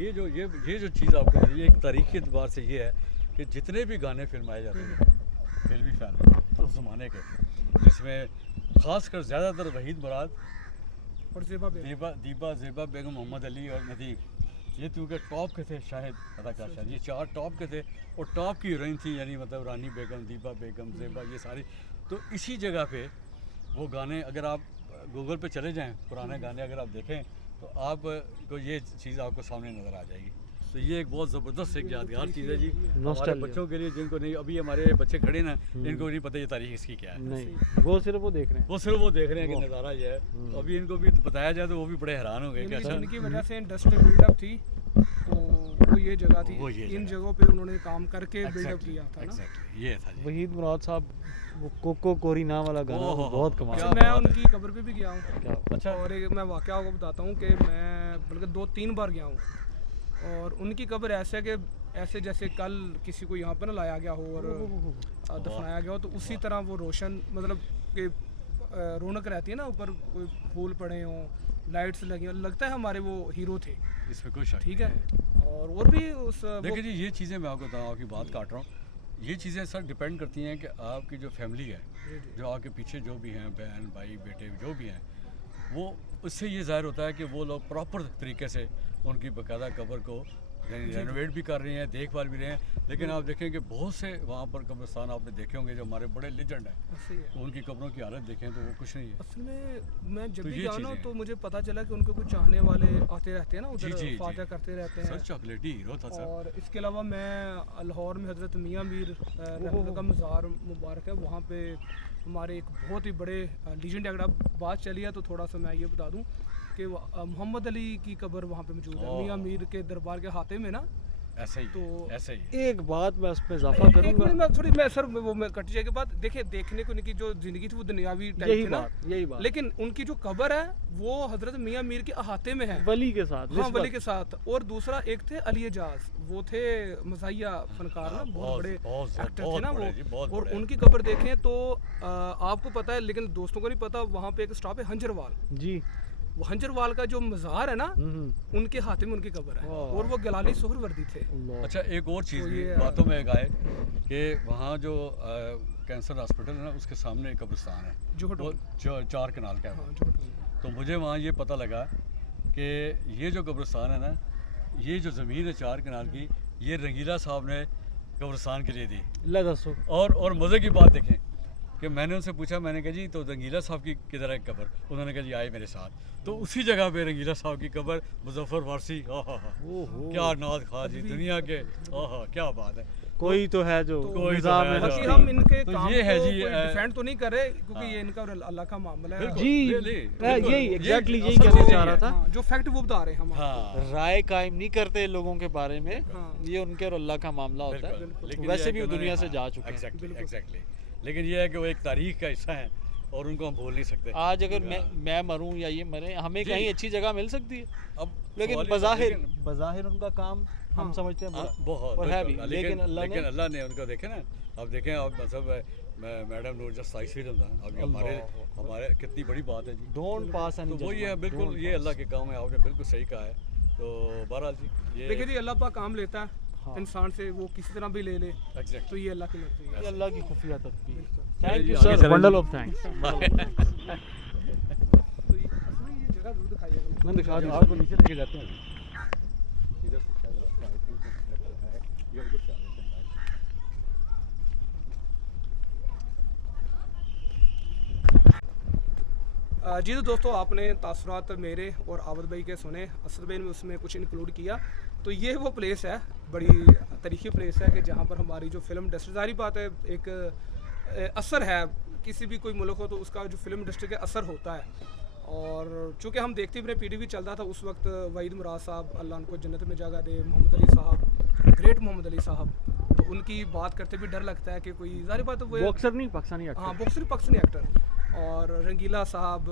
ये जो चीज़ आपको ये एक तारीखी एतबार से ये है कि जितने भी गाने फिल्माए जाते हैं फिल्मी फैन उस ज़माने के, जिसमें ख़ासकर ज़्यादातर वहीद मुराद और दीबा ज़ेबा बेगम, मोहम्मद अली और नदीम, ये क्योंकि टॉप के थे शाहिद अदाकार शाहिद, ये 4 टॉप के थे और टॉप की हीरोइन थी, यानी मतलब रानी बेगम, दीबा बेगम, ज़ेबा, ये सारी। तो इसी जगह पे वो गाने अगर आप गूगल पे चले जाएं, पुराने गाने अगर आप देखें तो आपको ये चीज़ आपको सामने नज़र आ जाएगी। तो ये एक बहुत ज़बरदस्त एक यादगार चीज़ है जी हमारे बच्चों के लिए, जिनको नहीं, अभी हमारे बच्चे खड़े ना, इनको नहीं पता ये तारीख इसकी क्या है। नहीं, वो सिर्फ वो देख रहे हैं कि नज़ारा ये है। तो अभी इनको भी बताया जाए तो वो भी बड़े हैरान हो गए कि अच्छा, उनकी वजह से इंडस्ट्री बिल्डअप थी, तो वो ये जगह थी, इन जगहों पे उन्होंने काम करके बिल्डअप किया था ना। ये था जी वहीद मुराद साहब, वो कोको कोरिना वाला गाना बहुत कमाल। मैं उनकी कब्र पे भी गया हूँ। अच्छा, और एक मैं वाकया आपको बताता हूँ कि मैं बल्कि 2-3 बार गया हूँ, और उनकी कब्र ऐसे है कि ऐसे जैसे कल किसी को यहाँ पर ना लाया गया हो और दफनाया गया हो, तो उसी तरह वो रोशन, मतलब कि रौनक रहती है ना, ऊपर कोई फूल पड़े हों, लाइट्स लगी हों, लगता है हमारे वो हीरो थे, इसमें कोई शक ठीक है। और भी उस देखिए जी, ये चीज़ें मैं आपको बताऊँ, आपकी बात काट रहा हूँ, ये चीज़ें सर डिपेंड करती हैं कि आपकी जो फैमिली है, जो आपके पीछे जो भी हैं, बहन भाई बेटे जो भी हैं, वो उससे ये ज़ाहिर होता है कि वो लोग प्रॉपर तरीके से उनकी बाकायदा कब्र को रेनोवेट भी कर रहे हैं, देखभाल भी रहे हैं। लेकिन आप देखें कि बहुत से वहाँ पर कब्रिस्तान आपने देखे होंगे जो हमारे बड़े लेजेंड हैं, तो उनकी कब्रों की हालत देखें तो वो कुछ नहीं है। असल में मैं जब भी जाना तो मुझे पता चला कि उनके कुछ चाहने वाले आते रहते हैं ना उधर, फातिहा करते रहते हैं। सर चॉकलेटी हीरो था सर। और इसके अलावा मैं लाहौर में हज़रत मियाँ मीर का मज़ार मुबारक है, वहाँ पे हमारे एक बहुत ही बड़े लीजेंड, अगर आप बात चली है तो थोड़ा सा मैं ये बता दूँ कि मोहम्मद अली की कब्र वहाँ पे मौजूद है, मियाँ मीर के दरबार के हाथे में ना। ऐसे ही तो ऐसे ही एक बात मैं उसमें इजाफा करूंगा, मैं सर वो मैं कट जाए के बाद देखिए, देखने को उनकी जो ज़िंदगी थी वो दुनियावी टाइप थी ना, यही बात, लेकिन उनकी जो कब्र है वो हज़रत मियाँ मीर के अहाते में है, वली के साथ। हाँ, वली के साथ। और दूसरा एक थे अली एजाज, वो थे मज़ाहिया फनकार ना, बहुत बड़े एक्टर थे ना वो, और उनकी कब्र देखें तो आपको पता है, लेकिन दोस्तों को नहीं पता, वहाँ पे एक स्टॉप है हंजरवाल जी, वो हंजरवाल का जो मज़ार है ना, उनके हाथ में उनकी कब्र है, और वो गलाली सोहरवर्दी थे। अच्छा, एक और चीज़ भी बातों में आए कि वहाँ जो कैंसर हॉस्पिटल है ना, उसके सामने कब्रिस्तान है जो 4 कनाल का है। तो मुझे वहाँ ये पता लगा कि ये जो कब्रिस्तान है ना, ये जो ज़मीन है 4 कनाल की, ये रंगीला साहब ने कब्रिस्तान के लिए दी। और मज़े की बात देखें कि मैंने उनसे पूछा, मैंने कहा जी तो रंगीला साहब की किधर है कब्र? उन्होंने कहा जी आए मेरे साथ, तो उसी जगह पे रंगीला साहब की कब्र, मुजफ्फर वारसी, क्या नाज खा जी दुनिया के, क्या बात है। कोई तो है जो निज़ाम है, बाकी हम इनके काम ये है जी, डिफेंड तो नहीं कर रहे क्योंकि ये इनका और अल्लाह का मामला है जी, यही एग्जैक्टली यही कहना चाह रहा था, जो फैक्ट वो बता रहे हैं हम, राय कायम नहीं करते लोगों के बारे में, ये उनके और अल्लाह का मामला होता है, वैसे भी वो दुनिया से जा चुके हैं। एग्जैक्टली, लेकिन ये है कि वो एक तारीख का हिस्सा है और उनको हम भूल नहीं सकते। आज अगर मैं मरूं या ये मरे, हमें कहीं अच्छी जगह मिल सकती है अब, लेकिन बज़ाहिर उनका काम हम समझते हैं बहुत, और है भी, लेकिन अल्लाह ने उनको देखे ना, अब देखें आप, मतलब मैडम नूर जस्ट आइसफील्ड अब हमारे कितनी बड़ी बात है जी, डोंट पास एनी, तो वही है, बिल्कुल ये अल्लाह के काम है, आपने बिल्कुल सही कहा है। तो बहरहाल जी, ये देखिए जी, अल्लाह पाक काम लेता है इंसान से, वो किसी तरह भी ले ले, तो ये अल्लाह की मर्जी है, अल्लाह की खुफिया तदबीर। Thank you sir, bundle of thanks. तो ये जगह जरूर दिखाइएगा, मैं दिखा दूं आपको, नीचे लेके जाते हैं इधर से, शायद रास्ता है, ये उधर से जी। तो दोस्तों, आपने तासुरात मेरे और आवद भाई के सुने, असद भाई ने उसमें कुछ इंक्लूड किया। तो ये वो प्लेस है, बड़ी तारीखी प्लेस है कि जहाँ पर हमारी जो फिल्म इंडस्ट्री, जारी बात है एक असर है, किसी भी कोई मुल्क हो तो उसका जो फिल्म इंडस्ट्री का असर होता है। और चूँकि हम देखते भी PTV चल रहा था उस वक्त, वहीद मुराद साहब अल्लाह उनको जन्नत में जगह दे, मोहम्मद अली साहब, ग्रेट मोहम्मद अली साहब, तो उनकी बात करते भी डर लगता है कि कोई, जारी बात है वो बॉक्सर नहीं पाकिस्तानी एक्टर, हाँ बॉक्सर पाकिस्तानी एक्टर, और रंगीला साहब,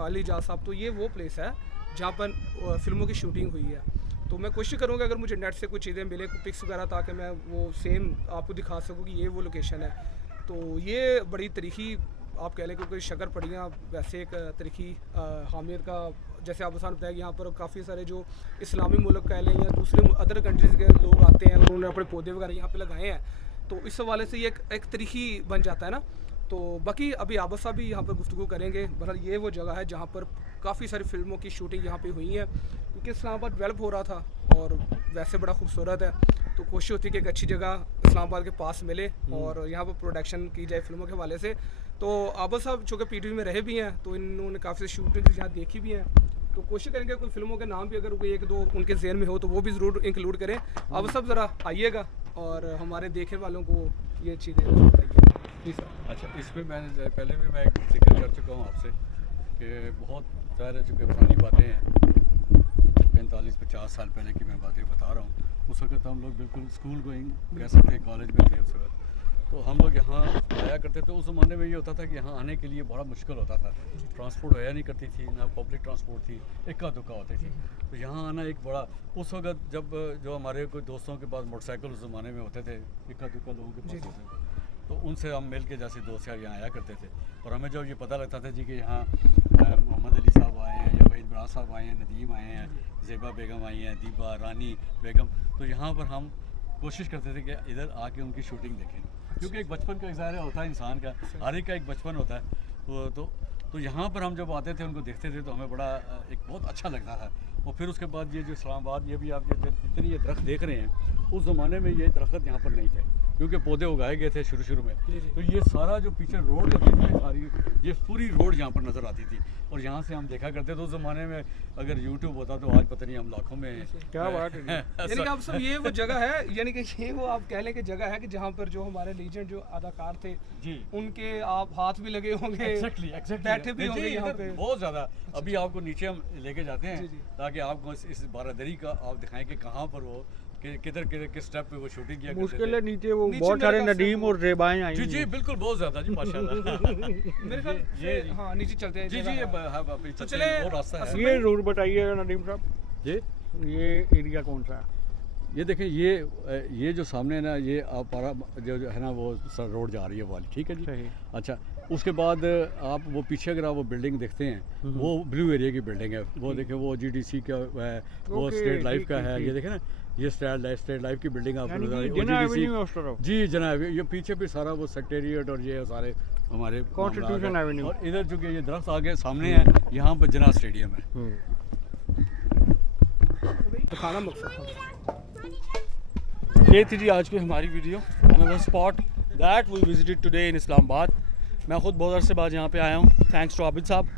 अली एजाज साहब, तो ये वो प्लेस है जहाँ पर फिल्मों की शूटिंग हुई है। तो मैं कोशिश करूँगा अगर मुझे नेट से कुछ चीज़ें मिले, पिक्स वगैरह, ताकि मैं वो सेम आपको दिखा सकूँ कि ये वो लोकेशन है। तो ये बड़ी तारीखी आप कह लें, क्योंकि शक्कर पड़ियाँ वैसे एक तारीखी हामियत का जैसे आप आसान बताया कि यहाँ पर काफ़ी सारे जो इस्लामी मुल्क कह लें या दूसरे अदर कंट्रीज़ के लोग आते हैं, उन्होंने अपने पौधे वगैरह यहाँ पे लगाए हैं, तो इस हवाले से ये एक तरीक़ी बन जाता है ना। तो बाकी अभी आबद साहब भी यहाँ पर गुफ्तगू करेंगे। बहरहाल ये वो जगह है जहाँ पर काफ़ी सारी फिल्मों की शूटिंग यहाँ पे हुई है, क्योंकि इस्लामाबाद डेवलप हो रहा था और वैसे बड़ा खूबसूरत है, तो कोशिश होती है कि एक अच्छी जगह इस्लामाबाद के पास मिले और यहाँ पर प्रोडक्शन की जाए फिल्मों के हवाले से। तो आबद साहब चूँकि PTV में रहे भी हैं, तो इन्होंने काफ़ी सारी शूटिंग यहाँ देखी भी हैं, तो कोशिश करेंगे कोई फिल्मों के नाम भी अगर कोई एक दो उनके ज़हन में हो तो वो भी ज़रूर इंक्लूड करें। आबद साहब ज़रा आइएगा और हमारे देखने वालों को ये चीज़ें बताइए। जी सर। अच्छा, इसमें मैंने पहले भी मैं जिक्र कर चुका हूँ आपसे कि बहुत ज़्यादा चूँकि पुरानी बातें हैं, 45-50 साल पहले की मैं बातें बता रहा हूँ। उस वक्त हम लोग बिल्कुल स्कूल गोइंग कह सकते हैं, कॉलेज में थे उस वक्त, तो हम लोग यहाँ आया करते थे। उस ज़माने में ये होता था कि यहाँ आने के लिए बड़ा मुश्किल होता था, ट्रांसपोर्ट होया नहीं करती थी, ना पब्लिक ट्रांसपोर्ट थी, इक्का दुक्का होती थी। तो यहाँ आना एक बड़ा, उस वक्त जब जो हमारे कोई दोस्तों के पास मोटरसाइकिल उस ज़माने में होते थे, इक्का दुक्का लोगों के पास होते थे, तो उनसे हम मिल के जैसे दोस्त यार यहाँ आया करते थे। और हमें जब ये पता लगता था जी कि यहाँ मोहम्मद अली साहब आए हैं या वहीद बराज साहब आए हैं, नदीम आए हैं, ज़ेबा बेगम आई हैं, दीबा रानी बेगम, तो यहाँ पर हम कोशिश करते थे कि इधर आके उनकी शूटिंग देखें, क्योंकि एक बचपन का इज़ारा होता है इंसान का, हर एक का एक बचपन होता है। तो यहाँ पर हम जब आते थे उनको देखते थे तो हमें बड़ा एक बहुत अच्छा लगता था। और फिर उसके बाद ये जो इस्लामाबाद, ये भी आप जितनी ये दरख्त देख रहे हैं, उस ज़माने में ये दरख्त यहाँ पर नहीं थे, क्योंकि पौधे उगाए गए थे शुरू में। तो ये सारा जो पीछे रोड लगी थी सारी, ये पूरी रोड यहाँ पर नज़र आती थी और यहाँ से हम देखा करते थे। उस ज़माने में अगर यूट्यूब होता तो आज पता नहीं हम लाखों में। क्या बात है। यानी कि आप सब ये वो जगह है, यानी कि ये वो आप कह लें कि जगह है कि जहाँ पर जो हमारे लीजेंड जो अदाकार थे जी, उनके आप हाथ भी लगे होंगे, एग्जैक्टली बैठे भी होंगे यहाँ पे बहुत ज़्यादा। अभी आपको नीचे हम लेके जाते हैं ताकि आपको इस बारादरी का आप दिखाएं कि कहाँ पर वो किधर किस स्टेप पे वो शूटिंग किया। मुश्किल है नीचे वो बहुत सारे नदीम और ज़ेबाएं आई। जी बिल्कुल, बहुत ज़्यादा जी, माशाल्लाह। मेरे ख्याल ये हाँ नीचे चलते हैं जी ये तो चले वो रास्ता है। ये जरूर बताइए नदीम साहब, ये एरिया कौन सा है? ये देखें, ये जो सामने है ना, ये पारा जो है ना वो रोड जा रही है वाली, ठीक है जी। अच्छा, उसके बाद आप वो पीछे अगर आप वो बिल्डिंग देखते हैं, वो ब्लू एरिया की बिल्डिंग है, वो देखें वो GDC का है, वो स्टेट लाइफ का है। ये देखें ना, ये स्टेट लाइफ की बिल्डिंग आपको नजर आ रही है जी जनाब। ये पीछे भी सारा वो सेक्रेटेरिएट और ये सारे हमारे कॉन्स्टिट्यूशन एवेन्यू, और इधर जो कि ये दरख्त आगे सामने है, यहाँ पर जना स्टेडियम है। दिखाना मकसद ये थी जी आज की हमारी video, another spot that we visited today in Islamabad. मैं ख़ुद बहुत अरसे बाद यहाँ पे आया हूँ, thanks to Abid sahab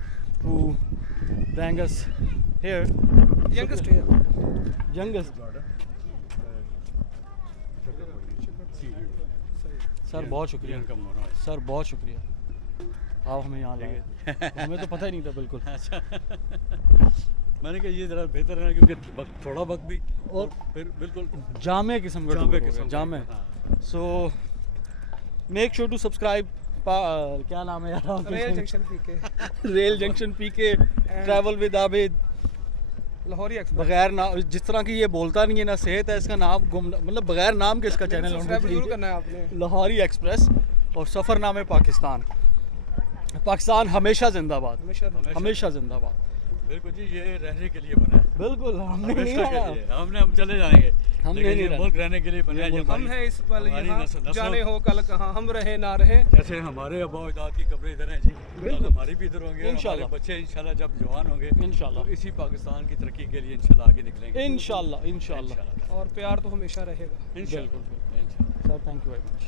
who brang us here, youngest. Sir बहुत शुक्रिया, सर बहुत शुक्रिया, आप हमें यहाँ लाए, हमें तो पता ही नहीं था बिल्कुल। मैंने कहा ये ज़रा बेहतर है ना, क्योंकि थोड़ा वक्त भी और फिर बिल्कुल जामे किस्म का जामे। So make sure to subscribe, क्या नाम है यार, rail junction PK travel with Abid, Lahori express. बगैर नाम, जिस तरह की ये बोलता नहीं है ना सेहत है इसका नाम, मतलब बगैर नाम के इसका चैनल करना है आपने, लाहौरी एक्सप्रेस और सफ़रनामे पाकिस्तान। पाकिस्तान हमेशा जिंदाबाद, हमेशा जिंदाबाद। बिल्कुल जी, ये रहने के लिए बना है, बिल्कुल हमने हम चले जाएंगे, हमने नहीं मुल्क रहने के लिए बना है। हम हैं इस पल यहाँ, जाने हो कल कहाँ, हम रहे ना रहे। जैसे हमारे अब्बा अजदाद की कब्रें इधर हैं जी, हमारी भी इधर होंगे इंशाल्लाह। बच्चे इंशाल्लाह जब जवान होंगे इंशाल्लाह, तो इसी पाकिस्तान की तरक्की के लिए इंशाल्लाह आगे निकलेंगे इंशाल्लाह। और प्यार तो हमेशा रहेगा इंशाल्लाह। Sir thank you very much.